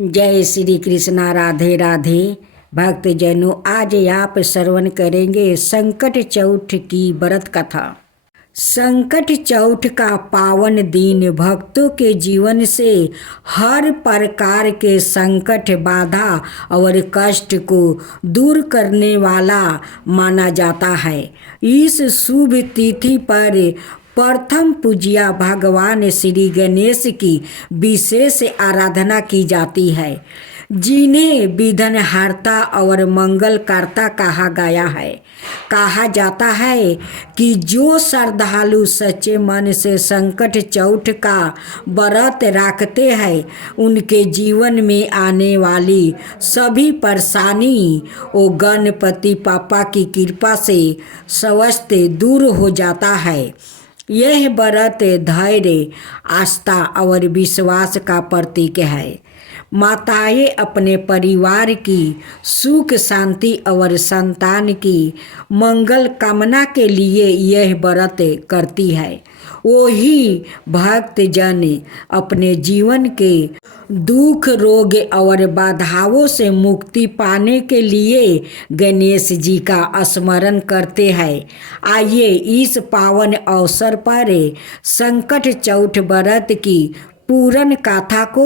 जय श्री कृष्णा। राधे राधे। भक्त जनों, आज आप श्रवण करेंगे संकट चौथ की व्रत कथा। संकट चौथ का पावन दिन भक्तों के जीवन से हर प्रकार के संकट, बाधा और कष्ट को दूर करने वाला माना जाता है। इस शुभ तिथि पर प्रथम पूज्य भगवान श्री गणेश की विशेष आराधना की जाती है, जिन्हें विघ्नहर्ता और मंगलकर्ता कहा गया है। कहा जाता है कि जो श्रद्धालु सच्चे मन से संकट चौथ का व्रत रखते हैं, उनके जीवन में आने वाली सभी परेशानी वो गणपति पापा की कृपा से समस्त दूर हो जाता है। यह व्रत धैर्य, आस्था और विश्वास का प्रतीक है। माताएं अपने परिवार की सुख शांति और संतान की मंगल कामना के लिए यह व्रत करती है। वही भक्त जन अपने जीवन के दुख, रोग और बाधाओं से मुक्ति पाने के लिए गणेश जी का स्मरण करते हैं। आइए इस पावन अवसर पर संकट चौथ व्रत की पूर्ण कथा को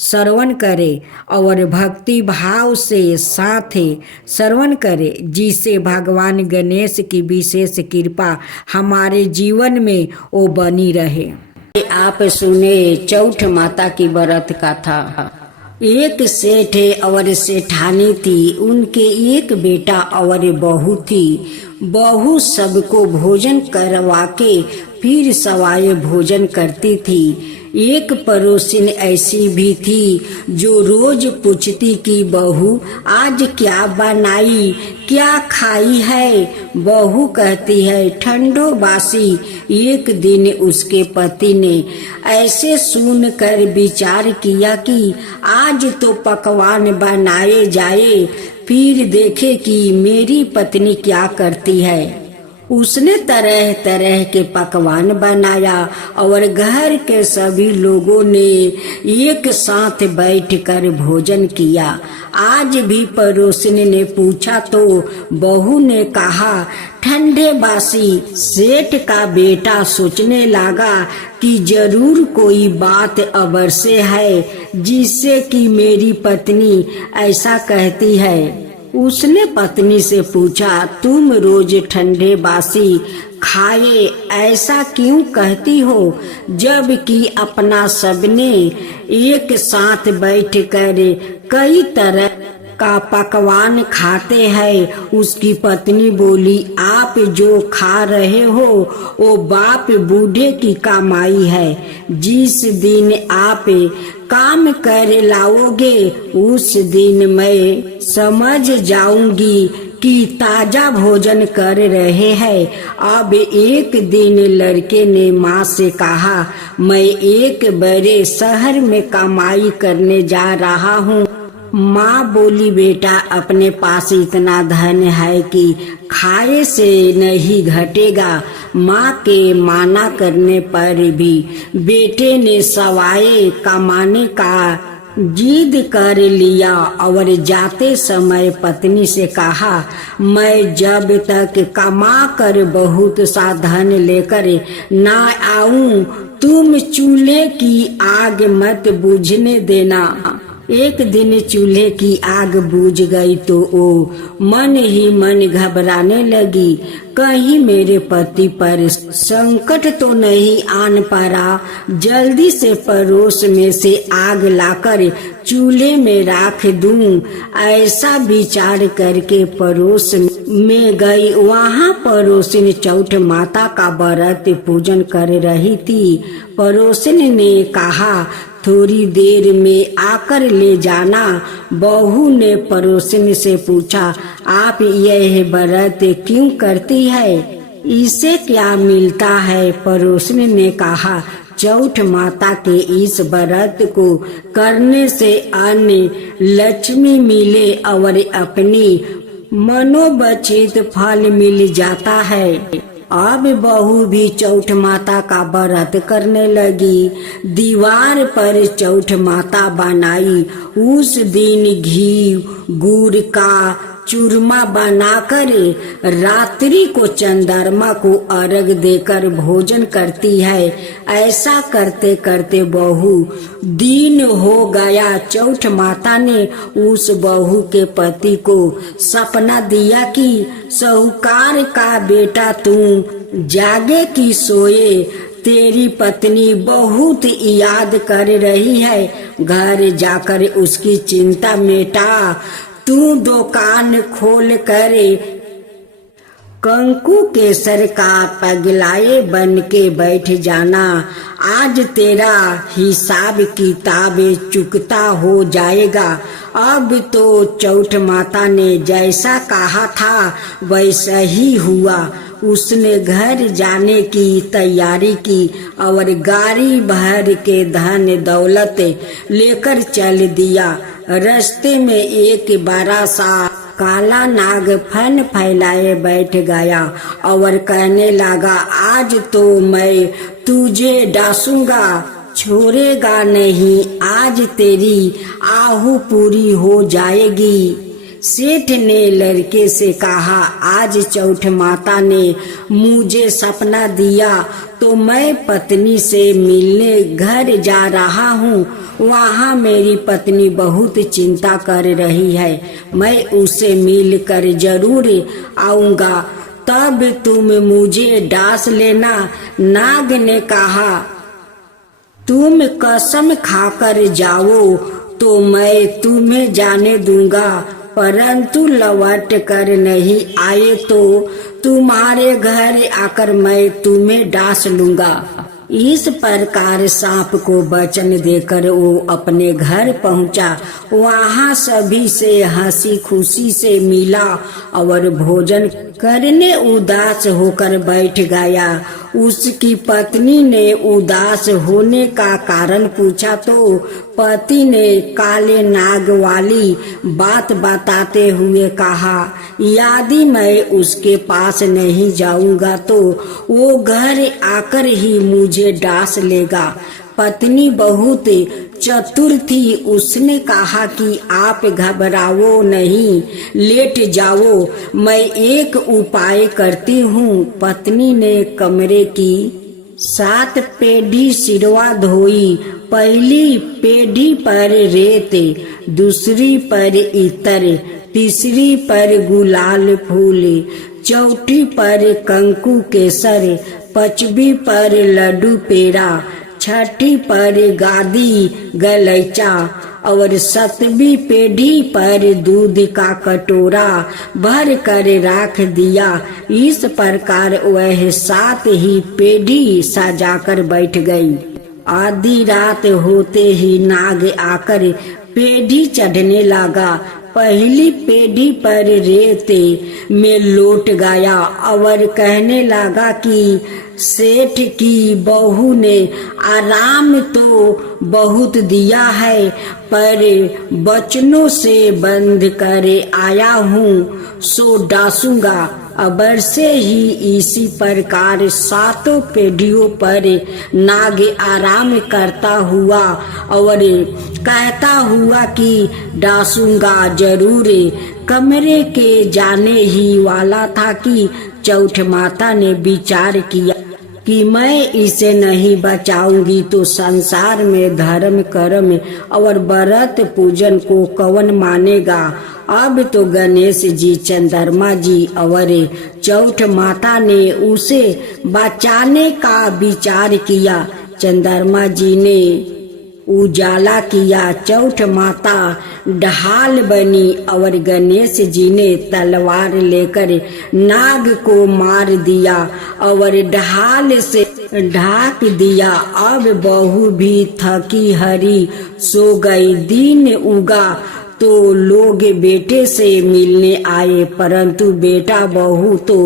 श्रवण करें और भक्ति भाव से साथ श्रवण करें, जिससे भगवान गणेश की विशेष कृपा हमारे जीवन में वो बनी रहे। आप सुने चौथ माता की व्रत कथा। एक सेठ और सेठानी थी, उनके एक बेटा और बहू थी। बहू सबको भोजन करवा के फिर सवाए भोजन करती थी। एक पड़ोसिन ऐसी भी थी जो रोज पूछती कि बहू आज क्या बनाई, क्या खाई है। बहू कहती है ठंडो बासी। एक दिन उसके पति ने ऐसे सुनकर विचार किया कि आज तो पकवान बनाए जाए, फिर देखे कि मेरी पत्नी क्या करती है। उसने तरह तरह के पकवान बनाया और घर के सभी लोगों ने एक साथ बैठकर भोजन किया। आज भी पड़ोसिन ने पूछा तो बहू ने कहा ठंडे बासी। सेठ का बेटा सोचने लगा कि जरूर कोई बात अवश्य है जिससे कि मेरी पत्नी ऐसा कहती है। उसने पत्नी से पूछा, तुम रोज ठंडे बासी खाए ऐसा क्यों कहती हो, जबकि अपना सबने एक साथ बैठकर कई तरह का पकवान खाते हैं। उसकी पत्नी बोली, आप जो खा रहे हो वो बाप बूढ़े की कमाई है। जिस दिन आप काम कर लाओगे उस दिन मैं समझ जाऊंगी कि ताजा भोजन कर रहे हैं। अब एक दिन लड़के ने माँ से कहा, मैं एक बड़े शहर में कमाई करने जा रहा हूँ। माँ बोली, बेटा अपने पास इतना धन है कि खाए से नहीं घटेगा। माँ के माना करने पर भी बेटे ने सवाए कमाने का जिद कर लिया और जाते समय पत्नी से कहा, मैं जब तक कमा कर बहुत सा धन लेकर ना आऊं, तुम चूल्हे की आग मत बुझने देना। एक दिन चूल्हे की आग बुझ गई तो वो मन ही मन घबराने लगी, कहीं मेरे पति पर संकट तो नहीं आन पड़ा। जल्दी से पड़ोस में से आग लाकर चूल्हे में राख दूं, ऐसा विचार करके पड़ोस में गई। वहाँ पड़ोसिन चौथ माता का व्रत पूजन कर रही थी। पड़ोसिन ने कहा, थोड़ी देर में आकर ले जाना। बहू ने पड़ोसिन से पूछा, आप यह व्रत क्यों करती है, इससे क्या मिलता है। पड़ोसिन ने कहा, चौथ माता के इस व्रत को करने से अन्य लक्ष्मी मिले और अपनी मनोवांछित फल मिल जाता है। अब बहू भी चौठ माता का व्रत करने लगी। दीवार पर चौठ माता बनाई। उस दिन घी गुड़ का चूरमा बनाकर रात्रि को चंद्रमा को अर्घ देकर भोजन करती है। ऐसा करते करते बहू दिन हो गया। चौठ माता ने उस बहू के पति को सपना दिया कि साहूकार का बेटा तू जागे कि सोए, तेरी पत्नी बहुत याद कर रही है। घर जाकर उसकी चिंता मिटा। तू दुकान खोल कर कंकु केसर का पगलाए बन के बैठ जाना। आज तेरा हिसाब किताब चुकता हो जाएगा। अब तो चौठ माता ने जैसा कहा था वैसा ही हुआ। उसने घर जाने की तैयारी की और गाड़ी भर के धन दौलत लेकर चल दिया। रास्ते में एक बड़ा सा काला नाग फन फैलाए बैठ गया और कहने लगा, आज तो मैं तुझे डासूंगा, छोड़ेगा नहीं। आज तेरी आहू पूरी हो जाएगी। सेठ ने लड़के से कहा, आज चौठ माता ने मुझे सपना दिया तो मैं पत्नी से मिलने घर जा रहा हूँ। वहाँ मेरी पत्नी बहुत चिंता कर रही है। मैं उससे मिलकर जरूर आऊँगा, तब तुम मुझे डांस लेना। नाग ने कहा, तुम कसम खाकर जाओ तो मैं तुम्हें जाने दूंगा, परंतु लौट कर नहीं आए तो तुम्हारे घर आकर मैं तुम्हें डांस लूंगा। इस प्रकार सांप को वचन देकर वो अपने घर पहुंचा। वहाँ सभी से हंसी खुशी से मिला और भोजन करने उदास होकर बैठ गया। उसकी पत्नी ने उदास होने का कारण पूछा तो पति ने काले नाग वाली बात बताते हुए कहा, यदि मैं उसके पास नहीं जाऊंगा तो वो घर आकर ही मुझे डांस लेगा। पत्नी बहुत चतुर थी। उसने कहा कि आप घबराओ नहीं, लेट जाओ, मैं एक उपाय करती हूँ। पत्नी ने कमरे की 7 पेढ़ी सिरवा धोई। पहली पेढ़ी पर रेत, दूसरी पर इत्र, तीसरी पर गुलाल फूल, चौथी पर कंकु केसर, पांचवी पर लड्डू पेड़ा, छठी पर गादी गलैचा और 7वीं पेढ़ी पर दूध का कटोरा भर कर रख दिया। इस प्रकार वह 7 ही पेढ़ी सजाकर बैठ गई। आधी रात होते ही नाग आकर पेढ़ी चढ़ने लगा। पहली पेढ़ी पर रेत में लौट गया और कहने लगा कि सेठ की बहू ने आराम तो बहुत दिया है, पर बचनों से बंद करे आया हूँ, सो डांसूंगा। अबर से ही इसी प्रकार 7 पेढ़ियों पर नाग आराम करता हुआ और कहता हुआ कि डांसूंगा जरूर। कमरे के जाने ही वाला था कि चौठ माता ने विचार किया कि मैं इसे नहीं बचाऊंगी तो संसार में धर्म कर्म और व्रत पूजन को कौन मानेगा। अब तो गणेश जी, चंद्रमा जी और चौठ माता ने उसे बचाने का विचार किया। चंद्रमा जी ने उजाला किया, चौठ माता ढाल बनी और गणेश जी ने तलवार लेकर नाग को मार दिया और ढाल से ढाक दिया। अब बहू भी थकी हारी सो गई। दिन उगा तो लोग बेटे से मिलने आए, परंतु बेटा बहू तो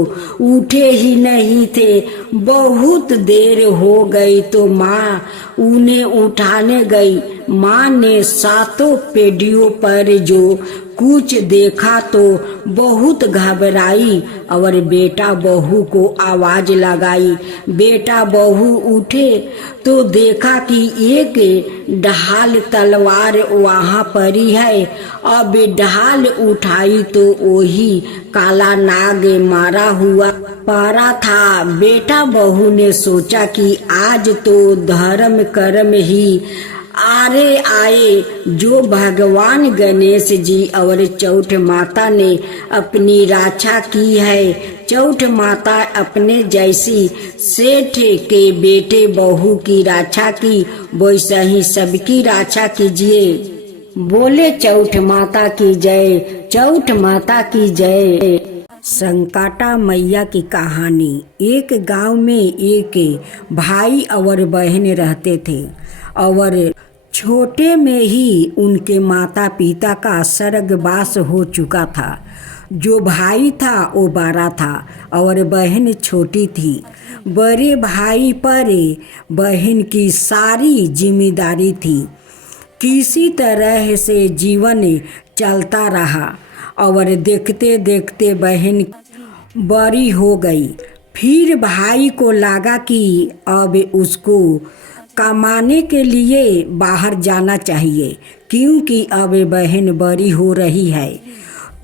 उठे ही नहीं थे। बहुत देर हो गई तो माँ उन्हें उठाने गई। माँ ने सातों पेड़ियों पर जो कुछ देखा तो बहुत घबराई और बेटा बहू को आवाज लगाई। बेटा बहू उठे तो देखा कि एक ढाल तलवार वहाँ पड़ी है। अब ढाल उठाई तो वही काला नाग मारा हुआ पड़ा था। बेटा बहू ने सोचा कि आज तो धर्म कर्म ही आरे आए, जो भगवान गणेश जी और चौठ माता ने अपनी रक्षा की है। चौठ माता अपने जैसी सेठ के बेटे बहू की रक्षा की, वैसा ही सबकी रक्षा कीजिए। बोले चौठ माता की जय, चौठ माता की जय। संकाटा मैया की कहानी। एक गांव में एक भाई और बहन रहते थे और छोटे में ही उनके माता पिता का स्वर्गवास हो चुका था। जो भाई था वो बड़ा था और बहन छोटी थी। बड़े भाई पर बहन की सारी जिम्मेदारी थी। किसी तरह से जीवन चलता रहा और देखते देखते बहन बड़ी हो गई। फिर भाई को लगा कि अब उसको कमाने के लिए बाहर जाना चाहिए, क्योंकि अब बहन बड़ी हो रही है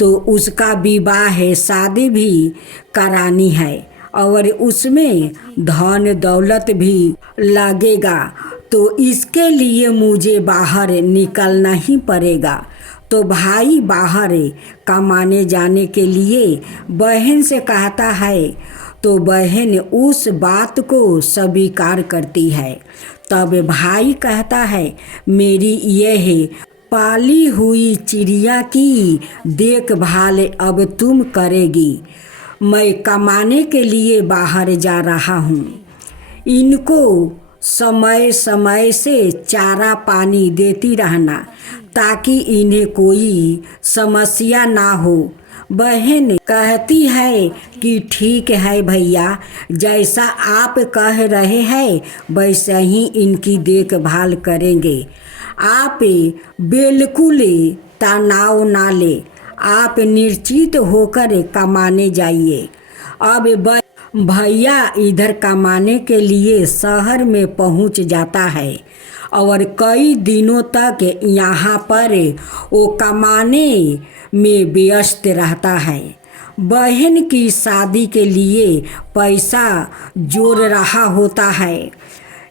तो उसका विवाह शादी भी करानी है और उसमें धन दौलत भी लगेगा, तो इसके लिए मुझे बाहर निकलना ही पड़ेगा। तो भाई बाहर कमाने जाने के लिए बहन से कहता है तो बहन उस बात को स्वीकार करती है। तब भाई कहता है, मेरी यह पाली हुई चिड़िया की देखभाल अब तुम करेगी। मैं कमाने के लिए बाहर जा रहा हूँ। इनको समय समय से चारा पानी देती रहना ताकि इन्हें कोई समस्या ना हो। बहन कहती है कि ठीक है भैया, जैसा आप कह रहे हैं वैसा ही इनकी देखभाल करेंगे। आप बिल्कुल तनाव ना ले, आप निश्चित होकर कमाने जाइए। अब भैया इधर कमाने के लिए शहर में पहुंच जाता है और कई दिनों तक यहाँ पर वो कमाने में व्यस्त रहता है। बहन की शादी के लिए पैसा जोड़ रहा होता है।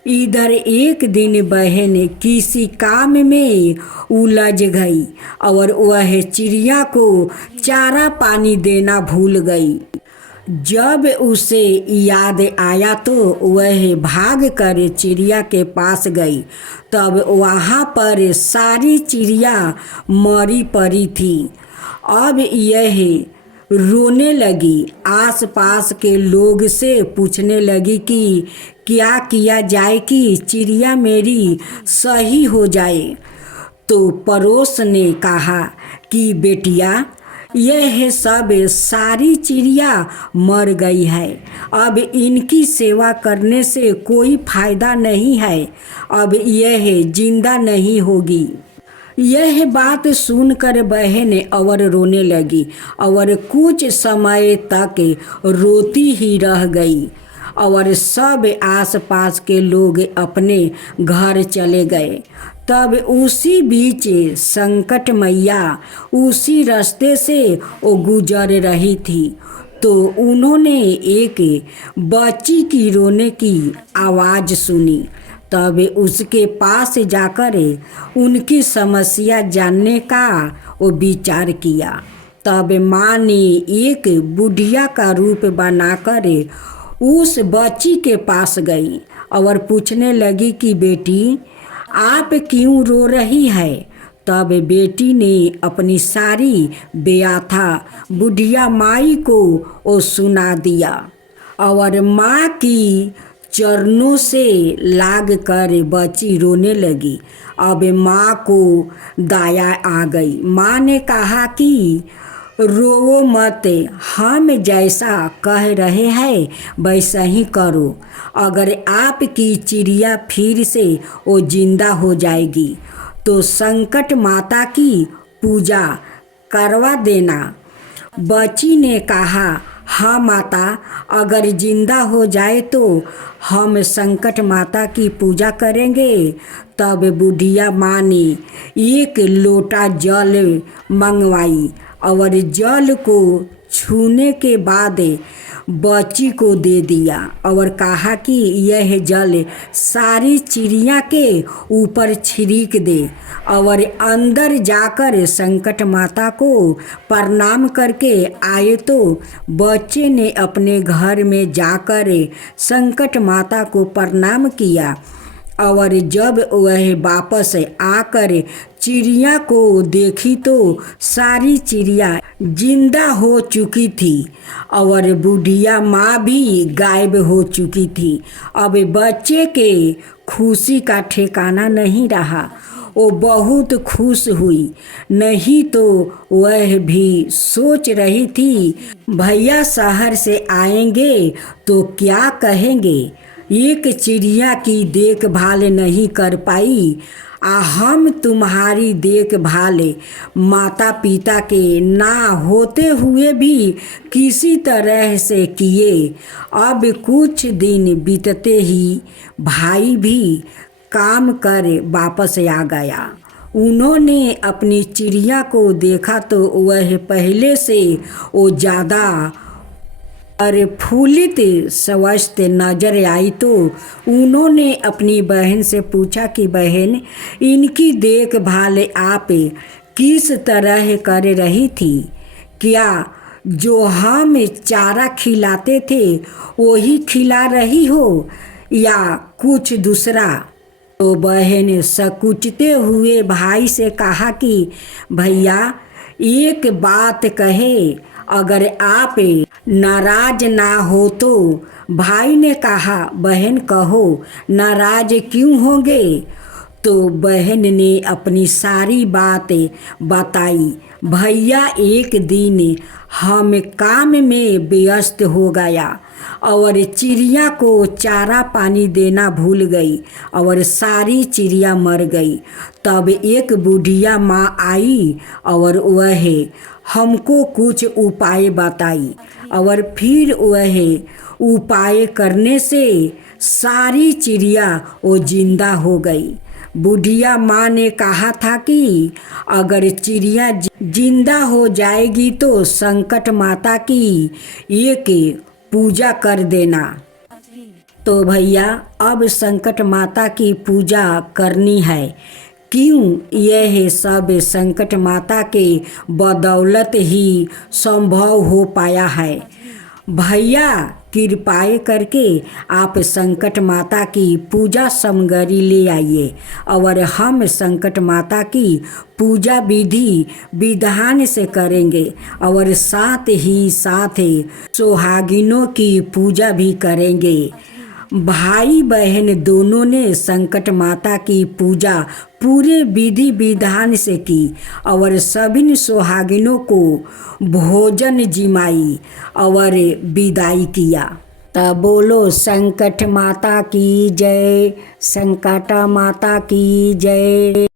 इधर एक दिन बहन किसी काम में उलझ गई और वह चिड़िया को चारा पानी देना भूल गई। जब उसे याद आया तो वह भाग कर चिड़िया के पास गई। तब वहाँ पर सारी चिड़िया मरी पड़ी थी। अब यह रोने लगी। आसपास के लोग से पूछने लगी कि क्या किया जाए कि चिड़िया मेरी सही हो जाए। तो पड़ोस ने कहा कि बेटिया, यह सब सारी चिड़िया मर गई है, अब इनकी सेवा करने से कोई फायदा नहीं है, अब यह जिंदा नहीं होगी। यह बात सुनकर बहन और रोने लगी और कुछ समय तक रोती ही रह गई और सब आसपास के लोग अपने घर चले गए। तब उसी बीच संकट मैया उसी रास्ते से वो गुजर रही थी तो उन्होंने एक बच्ची की रोने की आवाज़ सुनी। तब उसके पास जाकर उनकी समस्या जानने का वो विचार किया। तब माँ ने एक बुढ़िया का रूप बनाकर उस बच्ची के पास गई और पूछने लगी कि बेटी, आप क्यों रो रही है। तब बेटी ने अपनी सारी व्यथा बुढ़िया माई को वो सुना दिया और माँ की चरणों से लाग कर बच्ची रोने लगी। अब माँ को दया आ गई। माँ ने कहा कि रोवो मत, हम जैसा कह रहे हैं वैसा ही करो। अगर आपकी चिड़िया फिर से वो जिंदा हो जाएगी तो संकट माता की पूजा करवा देना। बच्ची ने कहा, हाँ माता, अगर जिंदा हो जाए तो हम संकट माता की पूजा करेंगे। तब बुढ़िया माँ ने एक लोटा जल मंगवाई और जल को छूने के बाद बच्ची को दे दिया और कहा कि यह जल सारी चिड़िया के ऊपर छिड़क दे और अंदर जाकर संकट माता को प्रणाम करके आए। तो बच्चे ने अपने घर में जाकर संकट माता को प्रणाम किया और जब वह वापस आकर चिड़िया को देखी तो सारी चिड़िया जिंदा हो चुकी थी और बुढ़िया माँ भी गायब हो चुकी थी। अब बच्चे के खुशी का ठिकाना नहीं रहा। वो बहुत खुश हुई, नहीं तो वह भी सोच रही थी भैया शहर से आएंगे तो क्या कहेंगे, एक चिड़िया की देखभाल नहीं कर पाई, हम तुम्हारी देखभाल माता पिता के ना होते हुए भी किसी तरह से किए। अब कुछ दिन बीतते ही भाई भी काम कर वापस आ गया। उन्होंने अपनी चिड़िया को देखा तो वह पहले से वो ज़्यादा फूलित स्वस्थ नजर आई। तो उन्होंने अपनी बहन से पूछा कि बहन, इनकी देखभाल आप किस तरह कर रही थी? क्या जो हम चारा खिलाते थे वही खिला रही हो या कुछ दूसरा? तो बहन सकुचते हुए भाई से कहा कि भैया एक बात कहे, अगर आप नाराज ना हो तो। भाई ने कहा, बहन कहो, नाराज क्यों होंगे? तो बहन ने अपनी सारी बातें बताई। भैया एक दिन हम काम में व्यस्त हो गया और चिड़िया को चारा पानी देना भूल गई और सारी चिड़िया मर गई। तब एक बुढ़िया माँ आई और वह हमको कुछ उपाय बताई और फिर वह उपाय करने से सारी चिड़िया वो जिंदा हो गई। बुढ़िया माँ ने कहा था कि अगर चिड़िया जिंदा हो जाएगी तो संकट माता की एक पूजा कर देना। तो भैया अब संकट माता की पूजा करनी है। क्यों? यह सब संकट माता के बदौलत ही संभव हो पाया है। भैया कृपा करके आप संकट माता की पूजा सामग्री ले आइए और हम संकट माता की पूजा विधि विधान से करेंगे और साथ ही साथ सुहागिनों की पूजा भी करेंगे। भाई बहन दोनों ने संकट माता की पूजा पूरे विधि विधान से की और सभी सुहागिनों को भोजन जिमाई और विदाई किया। तब बोलो संकट माता की जय, संकट माता की जय।